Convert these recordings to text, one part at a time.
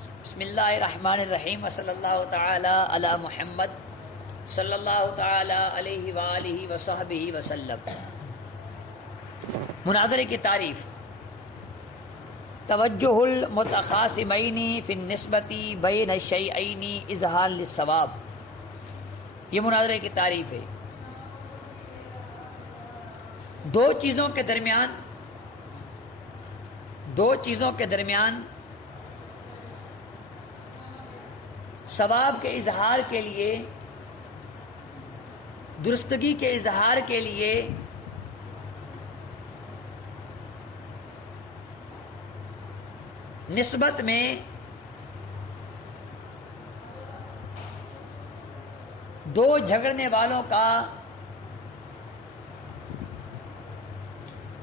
بسم اللہ الرحمن الرحیم صلی اللہ تعالی علی محمد صلی اللہ تعالی علیہ وآلہ وصحبہ وسلم۔ مناظرے کی تعریف: توجہ المتخاصمین فی النسبۃ بین الشیئین اظہار للصواب، یہ مناظرے کی تعریف ہے۔ دو چیزوں کے درمیان ثواب کے اظہار کے لیے، درستگی کے اظہار کے لیے نسبت میں دو جھگڑنے والوں کا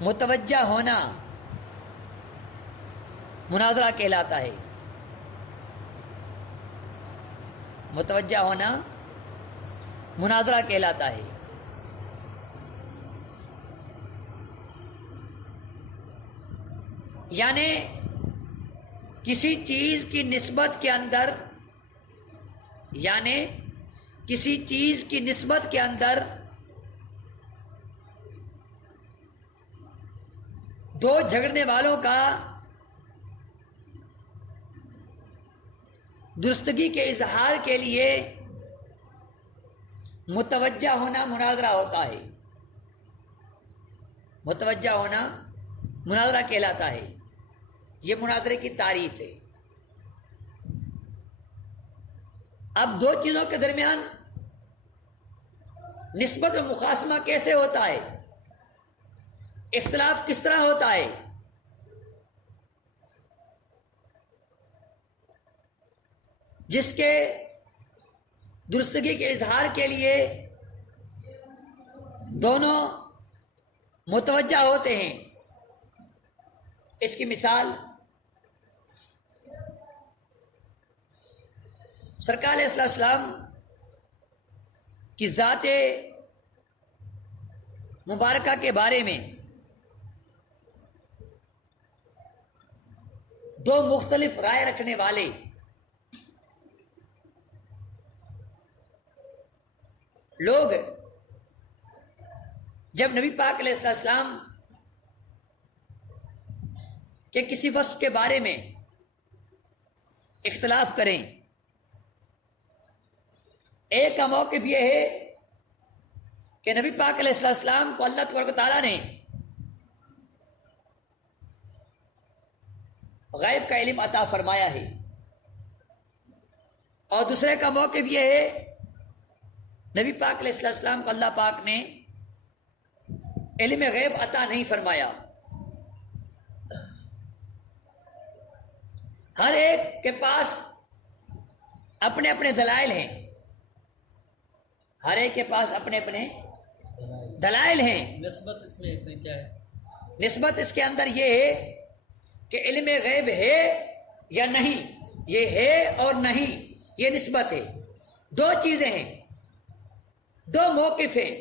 متوجہ ہونا مناظرہ کہلاتا ہے۔ متوجہ ہونا مناظرہ کہلاتا ہے۔ یعنی کسی چیز کی نسبت کے اندر دو جھگڑنے والوں کا درستگی کے اظہار کے لیے متوجہ ہونا مناظرہ ہوتا ہے۔ متوجہ ہونا مناظرہ کہلاتا ہے۔ یہ مناظرے کی تعریف ہے۔ اب دو چیزوں کے درمیان نسبت و مخاصمہ کیسے ہوتا ہے؟ اختلاف کس طرح ہوتا ہے؟ جس کے درستگی کے اظہار کے لیے دونوں متوجہ ہوتے ہیں۔ اس کی مثال سرکار علیہ السلام کی ذات مبارکہ کے بارے میں دو مختلف رائے رکھنے والے لوگ جب نبی پاک علیہ السلام کے کسی وصف کے بارے میں اختلاف کریں، ایک کا موقف یہ ہے کہ نبی پاک علیہ السلام کو اللہ تبارک و تعالیٰ نے غیب کا علم عطا فرمایا ہے، اور دوسرے کا موقف یہ ہے نبی پاک علیہ السلام کو اللہ پاک نے علم غیب عطا نہیں فرمایا۔ ہر ایک کے پاس اپنے اپنے دلائل ہیں۔ ہر ایک کے پاس اپنے اپنے دلائل ہیں۔ نسبت اس میں کیا ہے؟ نسبت اس کے اندر یہ ہے کہ علم غیب ہے یا نہیں، یہ ہے اور نہیں، یہ نسبت ہے۔ دو چیزیں ہیں، دو موقف ہیں۔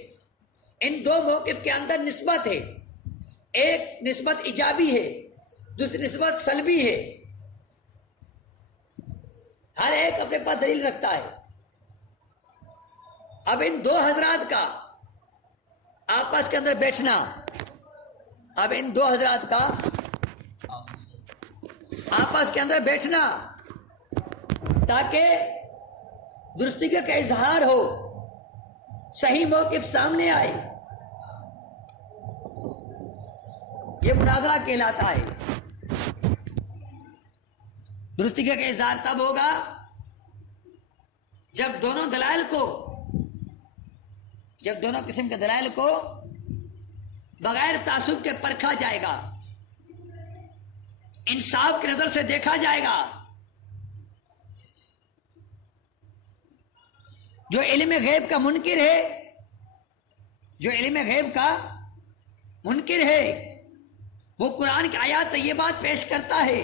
ان دو موقف کے اندر نسبت ہے۔ ایک نسبت ایجابی ہے، دوسری نسبت سلبی ہے۔ ہر ایک اپنے پاس دلیل رکھتا ہے۔ اب ان دو حضرات کا آپس کے اندر بیٹھنا، آپس کے اندر بیٹھنا تاکہ درستگی کا اظہار ہو، صحیح موقف سامنے آئے، یہ مناظرہ کہلاتا ہے۔ درستگی کا اظہار تب ہوگا جب دونوں قسم کے دلائل کو بغیر تعصب کے پرکھا جائے گا، انصاف کی نظر سے دیکھا جائے گا۔ جو علم غیب کا منکر ہے وہ قرآن کی آیات یہ بات پیش کرتا ہے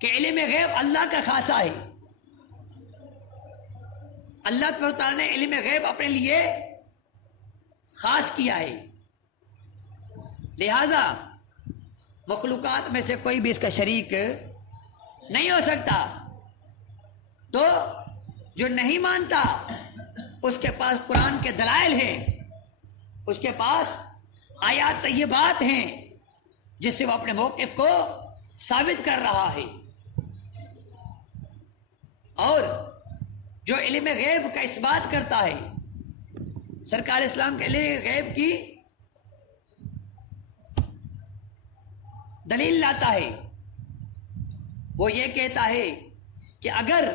کہ علم غیب اللہ کا خاصہ ہے۔ اللہ تعالیٰ نے علم غیب اپنے لیے خاص کیا ہے، لہذا مخلوقات میں سے کوئی بھی اس کا شریک نہیں ہو سکتا. تو جو نہیں مانتا اس کے پاس قرآن کے دلائل ہیں، اس کے پاس آیات طیبات ہیں جس سے وہ اپنے موقف کو ثابت کر رہا ہے. اور جو علم غیب کا اس بات کرتا ہے، سرکار اسلام کے علم غیب کی دلیل لاتا ہے، وہ یہ کہتا ہے کہ اگر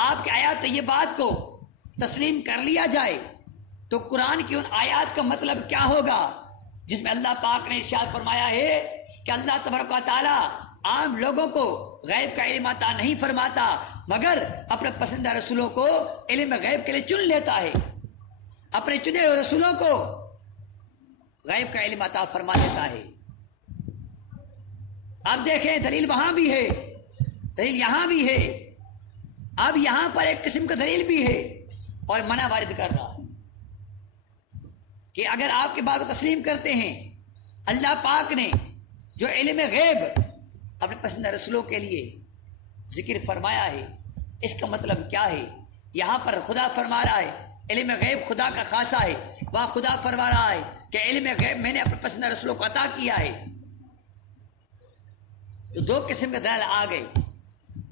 آپ کی آیات طیبات کو تسلیم کر لیا جائے تو قرآن کی ان آیات کا مطلب کیا ہوگا جس میں اللہ پاک نے ارشاد فرمایا ہے کہ اللہ تبارک و تعالی عام لوگوں کو غیب کا علم عطا نہیں فرماتا مگر اپنے پسندیدہ رسولوں کو علم غیب کے لیے چن لیتا ہے، اپنے چنے ہوئے رسولوں کو غیب کا علم عطا فرما دیتا ہے. اب دیکھیں دلیل وہاں بھی ہے، دلیل یہاں بھی ہے. اب یہاں پر ایک قسم کا دلیل بھی ہے اور منع وارد کر رہا ہے کہ اگر آپ کی بات کو تسلیم کرتے ہیں، اللہ پاک نے جو علم غیب اپنے پسندیدہ رسولوں کے لیے ذکر فرمایا ہے، اس کا مطلب کیا ہے؟ یہاں پر خدا فرما رہا ہے علم غیب خدا کا خاصہ ہے، وہاں خدا فرما رہا ہے کہ علم غیب میں نے اپنے پسندیدہ رسولوں کو عطا کیا ہے. تو دو قسم کے دلائل آ گئے.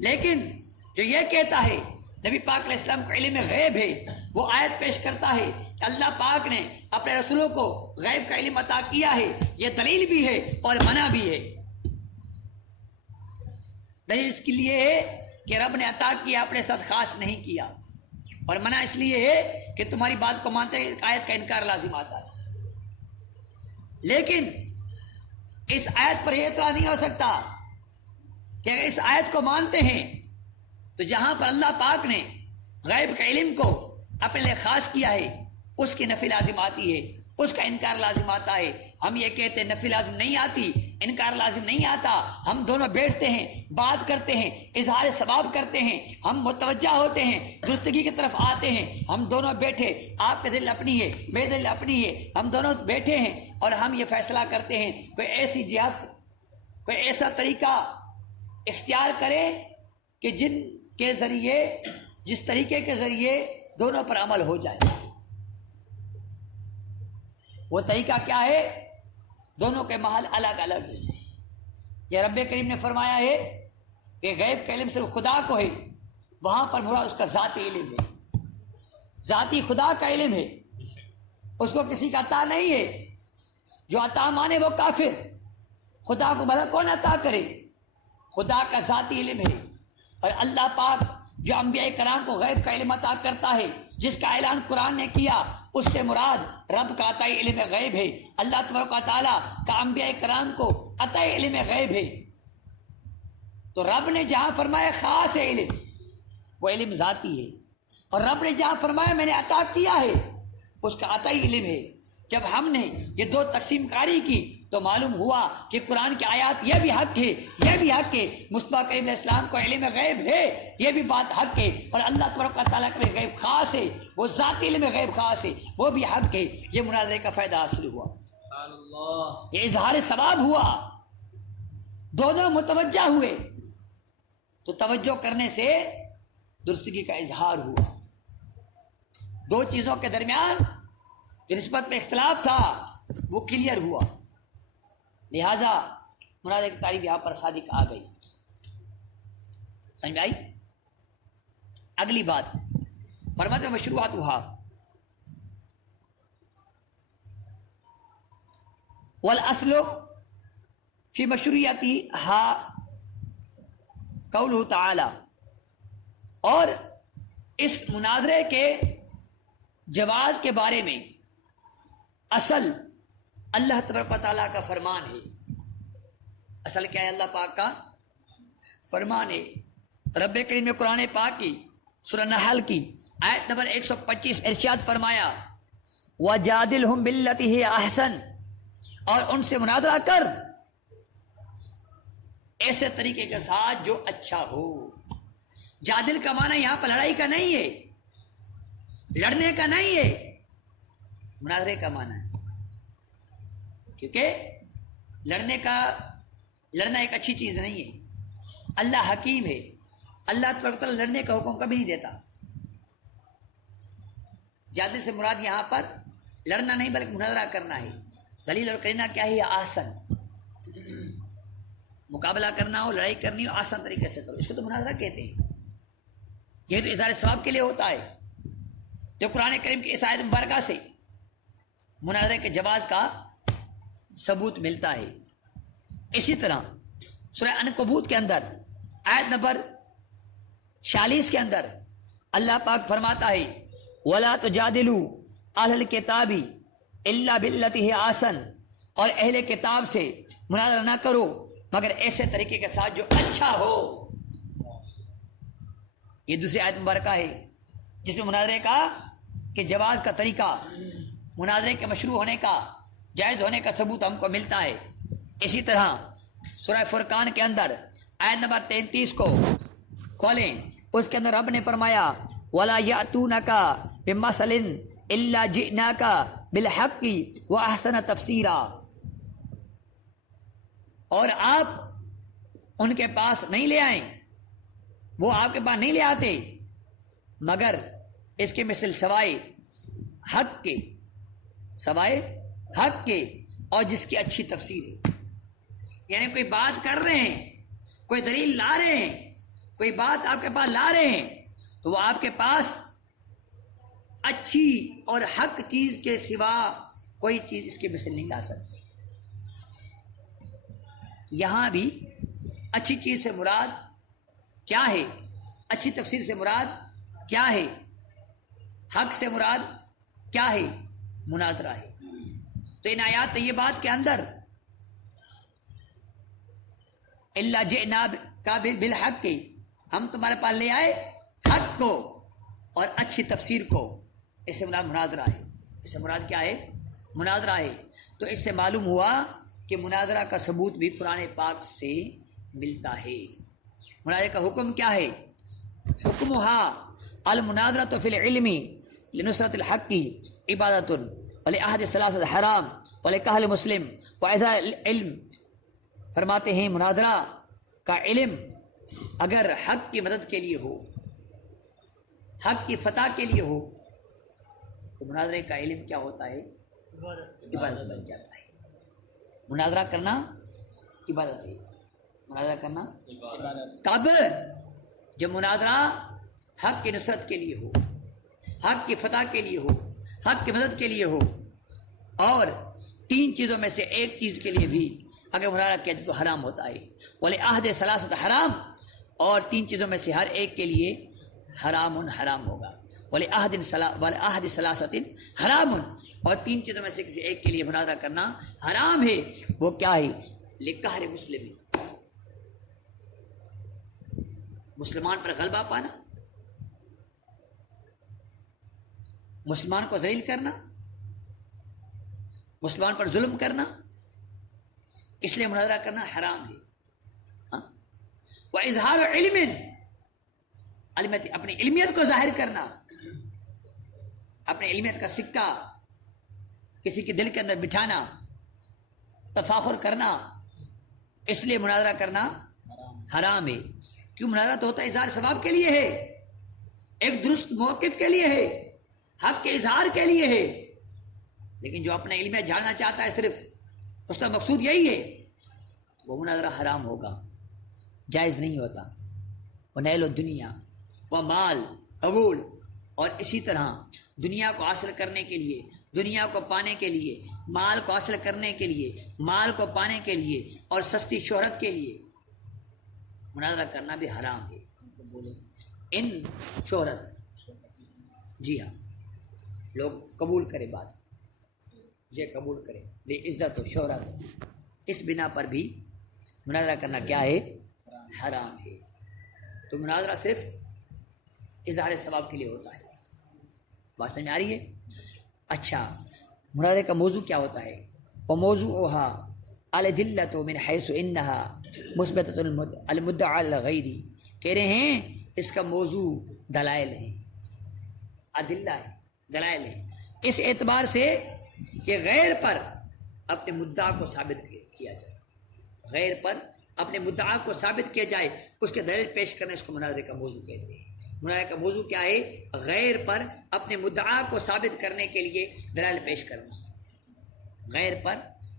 لیکن جو یہ کہتا ہے نبی پاک علیہ السلام کو علم غیب ہے، وہ آیت پیش کرتا ہے کہ اللہ پاک نے اپنے رسولوں کو غیب کا علم عطا کیا ہے. یہ دلیل بھی ہے اور منع بھی ہے. دلیل اس کے لیے ہے کہ رب نے عطا کیا، اپنے ساتھ خاص نہیں کیا، اور منع اس لیے ہے کہ تمہاری بات کو مانتے آیت کا انکار لازم آتا ہے. لیکن اس آیت پر یہ اعتراض نہیں ہو سکتا کہ اگر اس آیت کو مانتے ہیں تو جہاں پر اللہ پاک نے غیب کے علم کو اپنے لیے خاص کیا ہے اس کی نفی لازم آتی ہے، اس کا انکار لازم آتا ہے. ہم یہ کہتے ہیں نفی لازم نہیں آتی، انکار لازم نہیں آتا. ہم دونوں بیٹھتے ہیں، بات کرتے ہیں، اظہار ثواب کرتے ہیں، ہم متوجہ ہوتے ہیں، درستگی کی طرف آتے ہیں. ہم دونوں بیٹھے، آپ کی دل اپنی ہے، میری دل اپنی ہے، ہم دونوں بیٹھے ہیں اور ہم یہ فیصلہ کرتے ہیں کوئی ایسی جہت، کوئی ایسا طریقہ اختیار کرے کہ جن کے ذریعے، جس طریقے کے ذریعے دونوں پر عمل ہو جائے. وہ طریقہ کیا ہے؟ دونوں کے محل الگ الگ ہے. یہ رب کریم نے فرمایا ہے کہ غیب کا علم صرف خدا کو ہے، وہاں پر مراد اس کا ذاتی علم ہے، ذاتی خدا کا علم ہے، اس کو کسی کا عطا نہیں ہے. جو عطا مانے وہ کافر. خدا کو بھلا کون عطا کرے؟ خدا کا ذاتی علم ہے. اور اللہ پاک جو انبیاء کرام کو غیب کا علم عطا کرتا ہے، جس کا اعلان قرآن نے کیا، اس سے مراد رب کا عطائی علم غیب ہے. اللہ تبارک و تعالیٰ کا انبیاء کرام کو عطائی علم غیب ہے. تو رب نے جہاں فرمایا خاص علم، وہ علم ذاتی ہے، اور رب نے جہاں فرمایا میں نے عطا کیا ہے، اس کا عطائی علم ہے. جب ہم نے یہ دو تقسیم کاری کی تو معلوم ہوا کہ قرآن کی آیات یہ بھی حق ہے، یہ بھی حق ہے، مصطفیٰ کریم علیہ السلام کو علم غیب ہے، یہ بھی بات حق ہے، اور اللہ تبارک و تعالیٰ کا غیب خاص ہے، وہ ذاتی علم غیب خاص ہے، وہ بھی حق ہے. یہ مناظرے کا فائدہ حاصل ہوا، یہ اظہار ثواب ہوا، دونوں متوجہ ہوئے. تو توجہ کرنے سے درستگی کا اظہار ہوا. دو چیزوں کے درمیان جو نسبت میں اختلاف تھا وہ کلیئر ہوا، لہذا مناظرے کی تعریف یہاں پر صادق آ گئی. سمجھ میں آئی؟ اگلی بات فرماتے ہیں مشروعات ہوا والاصل فی مشروعیتی ہا قولہ تعالی. اور اس مناظرے کے جواز کے بارے میں اصل اللہ تبارک و تعالیٰ کا فرمان ہے. اصل کیا ہے؟ اللہ پاک کا فرمان ہے. رب کریم نے قرآن پاک کی سورہ نحل کی آیت نمبر 125 ارشاد فرمایا وَجَادِلْهُمْ بِالَّتِي هِيَ أَحْسَنُ، اور ان سے مناظرہ کر ایسے طریقے کے ساتھ جو اچھا ہو. جادل کا معنی یہاں پر لڑائی کا نہیں ہے، لڑنے کا نہیں ہے، مناظرے کا معنی ہے. کیونکہ لڑنا ایک اچھی چیز نہیں ہے. اللہ حکیم ہے، اللہ تبارک و تعالیٰ لڑنے کا حکم کبھی نہیں دیتا۔ جادل سے مراد یہاں پر لڑنا نہیں بلکہ مناظرہ کرنا ہے۔ دلیل اور کرینہ کیا ہے؟ آسن، مقابلہ کرنا ہو، لڑائی کرنی ہو، آسان طریقے سے کرو، اس کو تو مناظرہ کہتے ہیں۔ یہ تو اظہار ثواب کے لیے ہوتا ہے۔ جو قرآن کریم کی اس آیت مبارکہ سے مناظرے کے جواز کا ثبوت ملتا ہے۔ اسی طرح سورہ عنکبوت کے اندر آیت نمبر 46 کے اندر اللہ پاک فرماتا ہے وَلَا تُجَادِلُوا أَهْلَ الْكِتَابِ إِلَّا بِالَّتِي هِيَ أَحْسَنُ، اور اہل کتاب سے مناظرہ نہ کرو مگر ایسے طریقے کے ساتھ جو اچھا ہو۔ یہ دوسری آیت مبارکہ ہے جس میں مناظرے کا کہ جواز کا طریقہ، مناظرے کے مشروع ہونے کا، جائز ہونے کا ثبوت ہم کو ملتا ہے۔ اسی طرح سورہ فرقان کے اندر آیت نمبر 33 کو کھولیں، اس کے اندر رب نے فرمایا وَلَا يَأْتُونَكَ بِمَثَلٍ إِلَّا جِئْنَاكَ بِالْحَقِّ وَأَحْسَنَ تَفْسِيرًا، اور آپ ان کے پاس نہیں لے آئیں، وہ آپ کے پاس نہیں لے آتے مگر اس کے مثل سوائے حق کے، سوائے حق کے، اور جس کی اچھی تفسیر ہے۔ یعنی کوئی بات کر رہے ہیں، کوئی دلیل لا رہے ہیں، کوئی بات آپ کے پاس لا رہے ہیں تو وہ آپ کے پاس اچھی اور حق چیز کے سوا کوئی چیز اس کے مثل نہیں لا سکتے۔ یہاں بھی اچھی چیز سے مراد کیا ہے؟ اچھی تفسیر سے مراد کیا ہے؟ حق سے مراد کیا ہے؟ مناظرہ ہے۔ تو ان آیات طیبات کے اندر اللہ جئناک بالحق، ہم تمہارے پاس لے آئے حق کو اور اچھی تفسیر کو، اس سے مراد مناظرہ ہے۔ اس سے مراد کیا ہے؟ مناظرہ ہے۔ تو اس سے معلوم ہوا کہ مناظرہ کا ثبوت بھی قرآن پاک سے ملتا ہے۔ مناظرہ کا حکم کیا ہے؟ حکمها المناظرۃ فی العلم لنصرۃ الحق عبادۃ ولعہد الثلاثۃ حرام ولقہل مسلم واظہار العلم۔ فرماتے ہیں مناظرہ کا علم اگر حق کی مدد کے لیے ہو، حق کی فتح کے لیے ہو، تو مناظرے کا علم کیا ہوتا ہے؟ عبادت بن جاتا ہے۔ مناظرہ کرنا عبادت ہے۔ مناظرہ کرنا کب؟ جب مناظرہ حق کی نصرت کے لیے ہو، حق کی فتح کے لیے ہو، حق کی مدد کے لیے ہو، اور تین چیزوں میں سے ایک چیز کے لیے بھی اگر مناظرہ کیا جائے تو حرام ہوتا ہے۔ وَلِعَہْدِ ثَلَاثَةٍ حرام، اور تین چیزوں میں سے ہر ایک کے لیے حرام ہوگا۔ وَلِعَہْدِ ثَلَاثَةٍ حرام، اور تین چیزوں میں سے کسی ایک کے لیے مناظرہ کرنا حرام ہے۔ وہ کیا ہے؟ لِقَہْرِ مسلم، مسلمان پر غلبہ پانا، مسلمان کو ذلیل کرنا، مسلمان پر ظلم کرنا، اس لیے مناظرہ کرنا حرام ہے۔ وَإِظْهَارُ عِلْمٍ، اپنی علمیت کو ظاہر کرنا، اپنی علمیت کا سکہ کسی کے دل کے اندر بٹھانا، تفاخر کرنا، اس لیے مناظرہ کرنا حرام ہے۔ کیوں؟ مناظرہ تو ہوتا ہے اظہار ثواب کے لیے ہے، ایک درست موقف کے لیے ہے، حق کے اظہار کے لیے ہے، لیکن جو اپنا علم جھاڑنا چاہتا ہے صرف اس کا مقصود یہی ہے، وہ مناظرہ حرام ہوگا، جائز نہیں ہوتا۔ وہ نیل و دنیا، وہ مال قبول، اور اسی طرح دنیا کو حاصل کرنے کے لیے، دنیا کو پانے کے لیے، مال کو حاصل کرنے کے لیے، مال کو پانے کے لیے، اور سستی شہرت کے لیے مناظرہ کرنا بھی حرام ہے۔ ان شہرت، جی ہاں، لوگ قبول کرے بات، یہ قبول کرے، بے عزت و شہرت، اس بنا پر بھی مناظرہ کرنا کیا ہے؟ حرام ہے۔ تو مناظرہ صرف اظہار ثواب کے لیے ہوتا ہے۔ بات سمجھ آ رہی ہے؟ اچھا، مناظرے کا موضوع کیا ہوتا ہے؟ وموضوعها الادلۃ من حیث انها مثبتۃ المدعى علی الغیر، کہہ رہے ہیں اس کا موضوع دلائل ہیں، ادلہ ہے، دلائل ہیں، اس اعتبار سے کہ غیر پر اپنے مدعا کو ثابت کیا جائے، غیر پر اپنے مدعا کو ثابت کیا جائے اس کے دلیل پیش کرنا، اس کو مناظرے کا موضوع کہتے ہیں۔ مناظرے کا موضوع کیا ہے؟ غیر پر اپنے مدعا کو ثابت کرنے کے لیے دلائل پیش کرنا، غیر پر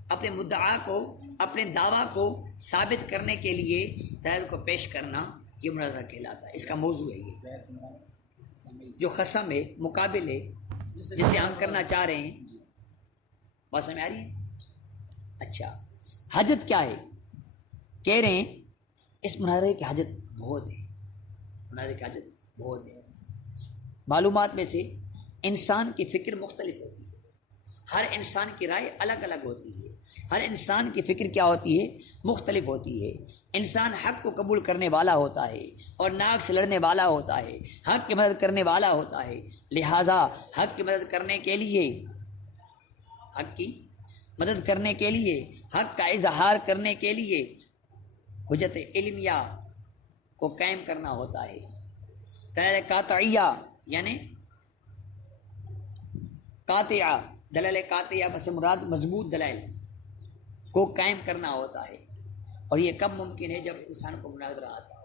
اپنے مدعا کو، اپنے دعویٰ کو ثابت کرنے کے لیے دلائل کو پیش کرنا، یہ مناظرہ کہلاتا ہے۔ اس کا موضوع ہے یہ جو خصم ہے، مقابل ہے، جسے ہم کرنا چاہ رہے ہیں۔ بات سمجھ آ رہی ہے؟ اچھا، حاجت کیا ہے؟ کہہ رہے ہیں اس مناظرے کی حاجت بہت ہے، مناظرے کی حاجت بہت ہے۔ معلومات میں سے انسان کی فکر مختلف ہوتی ہے، ہر انسان کی رائے الگ الگ ہوتی ہے، ہر انسان کی فکر کیا ہوتی ہے؟ مختلف ہوتی ہے۔ انسان حق کو قبول کرنے والا ہوتا ہے اور ناک سے لڑنے والا ہوتا ہے، حق کی مدد کرنے والا ہوتا ہے، لہٰذا حق کی مدد کرنے کے لیے، حق کی مدد کرنے کے لیے، حق کا اظہار کرنے کے لیے حجت علمیہ کو قائم کرنا ہوتا ہے۔ دلائل قاطعیہ یعنی قاطعہ، دلائل قاطعہ سے مراد مضبوط دلائل کو قائم کرنا ہوتا ہے۔ اور یہ کب ممکن ہے؟ جب انسان کو مناظرہ آتا ہو۔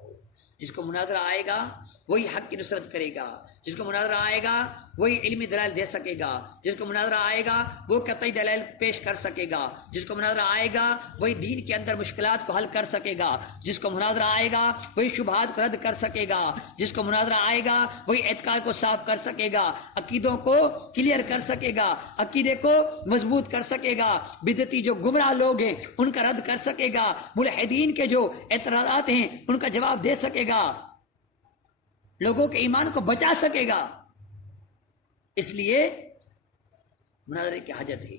جس کو مناظرہ آئے گا وہی حق کی نصرت کرے گا، جس کو مناظرہ آئے گا وہی علمی دلائل دے سکے گا، جس کو مناظرہ آئے گا وہ قطعی دلائل پیش کر سکے گا، جس کو مناظرہ آئے گا وہی دین کے اندر مشکلات کو حل کر سکے گا، جس کو مناظرہ آئے گا وہی شبہات کو رد کر سکے گا، جس کو مناظرہ آئے گا وہی اعتقاد کو صاف کر سکے گا، عقیدوں کو کلیئر کر سکے گا، عقیدے کو مضبوط کر سکے گا، بدعتی جو گمراہ لوگ ہیں ان کا رد کر سکے گا، ملحدین کے جو اعتراضات ہیں ان کا جواب دے سکے گا، لوگوں کے ایمان کو بچا سکے گا۔ اس لیے مناظرے کی حاجت ہے۔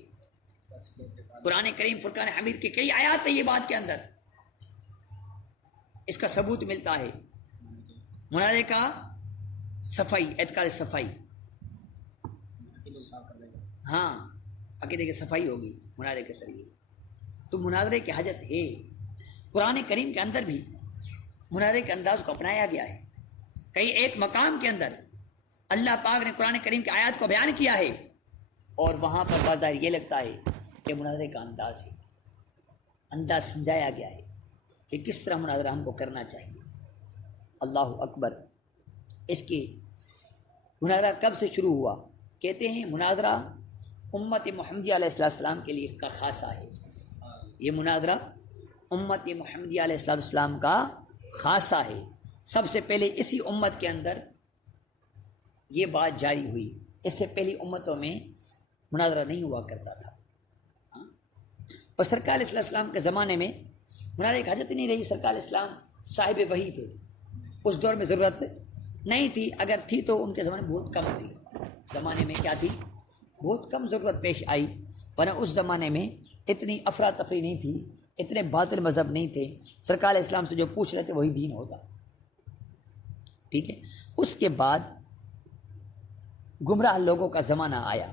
قرآن کریم فرقان حمید کی کئی آیات ہے یہ بات کے اندر، اس کا ثبوت ملتا ہے۔ مناظرے کا صفائی، اعتقاد صفائی، ہاں عقیدے کی صفائی ہوگی مناظرے کے ذریعے، تو مناظرے کی حاجت ہے۔ قرآن کریم کے اندر بھی مناظرے کے انداز کو اپنایا گیا ہے۔ کئی ایک مقام کے اندر اللہ پاک نے قرآن کریم کی آیات کو بیان کیا ہے اور وہاں پر بظاہر یہ لگتا ہے کہ مناظرے کا انداز ہے، انداز سمجھایا گیا ہے کہ کس طرح مناظرہ ہم کو کرنا چاہیے۔ اللہ اکبر۔ اس کی مناظرہ کب سے شروع ہوا؟ کہتے ہیں مناظرہ امت محمدیہ علیہ السلام کے لیے کا خاصہ ہے۔ یہ مناظرہ امت محمدیہ علیہ السلام کا خاصہ ہے۔ سب سے پہلے اسی امت کے اندر یہ بات جاری ہوئی، اس سے پہلی امتوں میں مناظرہ نہیں ہوا کرتا تھا۔ اور سرکار علیہ السلام کے زمانے میں مناظرے کی حاجت نہیں رہی۔ سرکار علیہ السلام صاحب وحی تھے، اس دور میں ضرورت نہیں تھی، اگر تھی تو ان کے زمانے میں بہت کم تھی۔ زمانے میں کیا تھی؟ بہت کم ضرورت پیش آئی، ورنہ اس زمانے میں اتنی افراتفری نہیں تھی، اتنے باطل مذہب نہیں تھے۔ سرکار علیہ السلام سے جو پوچھ رہے تھے وہی دین ہوتا، ٹھیک ہے۔ اس کے بعد گمراہ لوگوں کا زمانہ آیا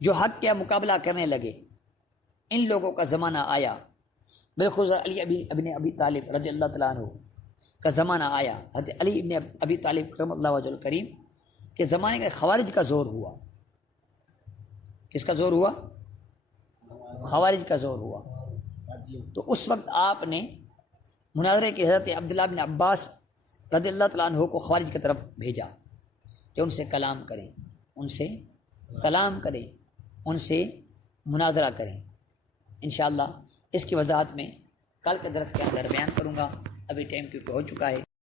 جو حق کا مقابلہ کرنے لگے، ان لوگوں کا زمانہ آیا۔ بالخصوص علی ابن ابی طالب رضی اللہ تعالیٰ عنہ کا زمانہ آیا، حضرت علی ابن ابی طالب کرم اللہ وجہ الکریم کے زمانے کا خوارج کا زور ہوا۔ کس کا زور ہوا؟ خوارج کا زور ہوا۔ تو اس وقت آپ نے مناظرے کے حضرت عبداللہ بن عباس رضی اللہ تعالیٰ عنہ کو خوارج کی طرف بھیجا کہ ان سے کلام کریں، ان سے کلام کریں، ان سے مناظرہ کریں۔ انشاءاللہ اس کی وضاحت میں کل کے درس کے اندر بیان کروں گا، ابھی ٹائم کیونکہ ہو چکا ہے۔